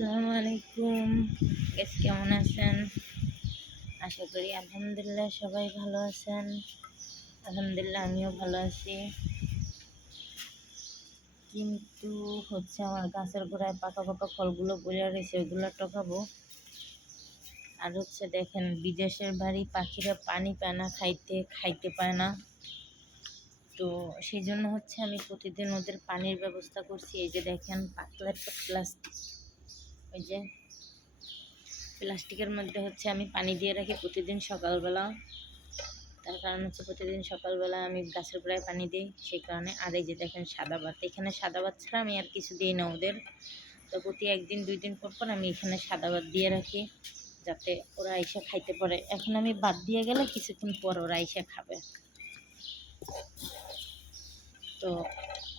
আসসালামু আলাইকুম। গেস কেমন আছেন? আশা করি আলহামদুলিল্লাহ সবাই ভালো আছেন। আলহামদুলিল্লাহ আমিও ভালো আছি। কিন্তু হচ্ছে আমার গাছের গোড়ায় পাকা পাকা ফলগুলো বলে রয়েছে, ওগুলো টকাবো। আর হচ্ছে দেখেন, বিদেশের বাড়ি পাখিরা পানি পায় না, খাইতে খাইতে পায় না। তো সেই জন্য হচ্ছে আমি প্রতিদিন ওদের পানির ব্যবস্থা করছি। এই যে দেখেন, পাতলা একটা প্লাস্টিক ওই যে প্লাস্টিকের মধ্যে হচ্ছে আমি পানি দিয়ে রাখি প্রতিদিন সকালবেলা। তার কারণ হচ্ছে প্রতিদিন সকালবেলা আমি গাছের গোড়ায় পানি দিই, সেই কারণে। আর এই যে দেখেন সাদা ভাত, এখানে সাদা ভাত ছাড়া আমি আর কিছু দিই না ওদের। তো প্রতি একদিন, দুই দিন পর পর আমি এখানে সাদা ভাত দিয়ে রাখি, যাতে ওরা এসে খাইতে পারে। এখন আমি ভাত দিয়ে গেলে কিছুক্ষণ পর ওরা এসে খাবে। তো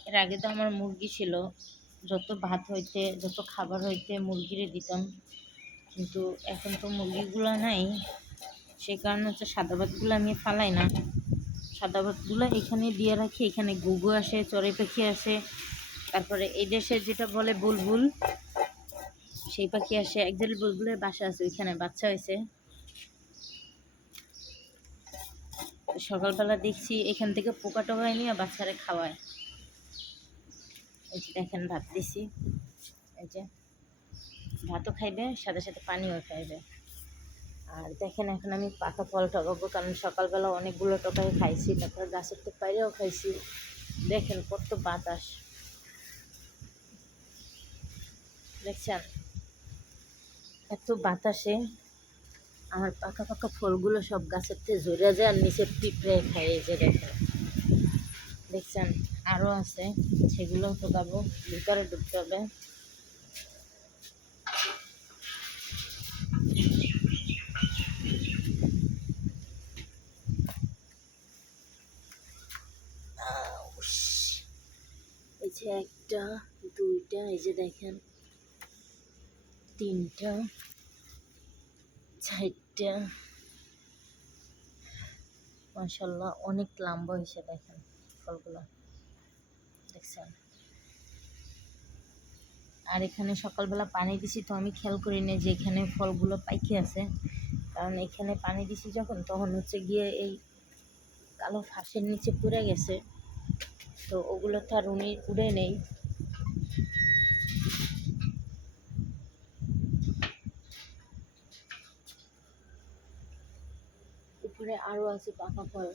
এর আগে তো আমার মুরগি ছিল যত ভাত হইতে যত খাবার হইতে মুরগিরে দিতাম। কিন্তু এখন তো মুরগিগুলো নাই। সেই কারণে হচ্ছে সাদা ভাতগুলো আমি ফালাই না। সাদা ভাতগুলো এখানে দিয়ে রাখি, এখানে গুগু আসে, চড়াই পাখি আসে। তারপরে এই দেশে যেটা বলে বুলবুল, সেই পাখি আসে। একজন বুলবুলের বাসা আছে, ওইখানে বাচ্চা হয়েছে। সকালবেলা দেখছি এখান থেকে পোকা টোকায় নিয়ে বাচ্চারা খাওয়ায়। এই যে দেখেন, ভাত দিছি। এই যে ভাতও খাইবে, সাথে সাথে পানিও খাইবে। আর দেখেন, এখন আমি পাকা ফল টকাবো কারণ সকালবেলা অনেকগুলো টকাই খাইছি, তারপর গাছের তো বাইরেও খাইছি। দেখেন কত বাতাস। দেখছেন? এত বাতাসে আমার পাকা পাকা ফলগুলো সব গাছের থেকে ঝরে যায় আর নিচে পিঁপড়ে এই যে দেখেন। দেখছেন আরও আছে, সেগুলো টোকাবো ভিতরে ঢুকতে হবে। এই যে একটা, দুইটা, এই যে দেখেন, তিনটা, চারটা মাসাল্লাহ অনেক লম্বা হয়েছে, দেখেন ফলগুলো। দেখছেন? আর এখানে সকালবেলা পানি দিছি তো আমি খেয়াল করি না যে এখানে ফলগুলো পাইকে আছে। কারণ এখানে পানি দিছি যখন, তখন হচ্ছে গিয়ে এই কালো ফাঁসের নিচে পড়ে গেছে। তো ওগুলো তো আর উনি উড়ে নেই। উপরে আরও আছে পাকা ফল।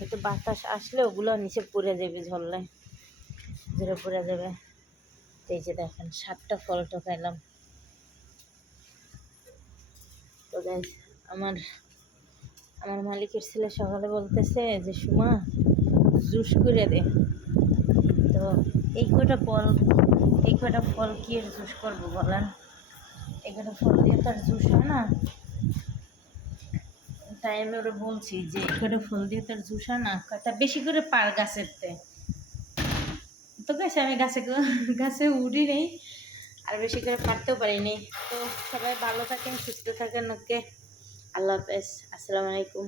হয়তো বাতাস আসলে ওগুলো নিচে পড়ে যাবে ঝরলে। ঝরে পড়ে যাবে। এই যে দেখেন, সাতটা ফল টোকাইলাম তো আমার আমার মালিকের ছেলে সকালে বলতেছে যে, সুমা, জুস করে দে। তো এই কটা ফল, এই কটা ফল কি জুস করব বলেন? এই কটা ফল দিয়ে তো আর জুস হয় না? তাই আমি ওরা বলছি যে, করে ফুল দিয়ে তার জুসা না, তা বেশি করে পার গাছের তে। তো গাছে আমি গাছে গাছে উড়ি নেই, আর বেশি করে পারতেও পারিনি। তো সবাই ভালো থাকেন, সুস্থ থাকেন, ওকে। আল্লাহ হাফেজ। আসসালামু আলাইকুম।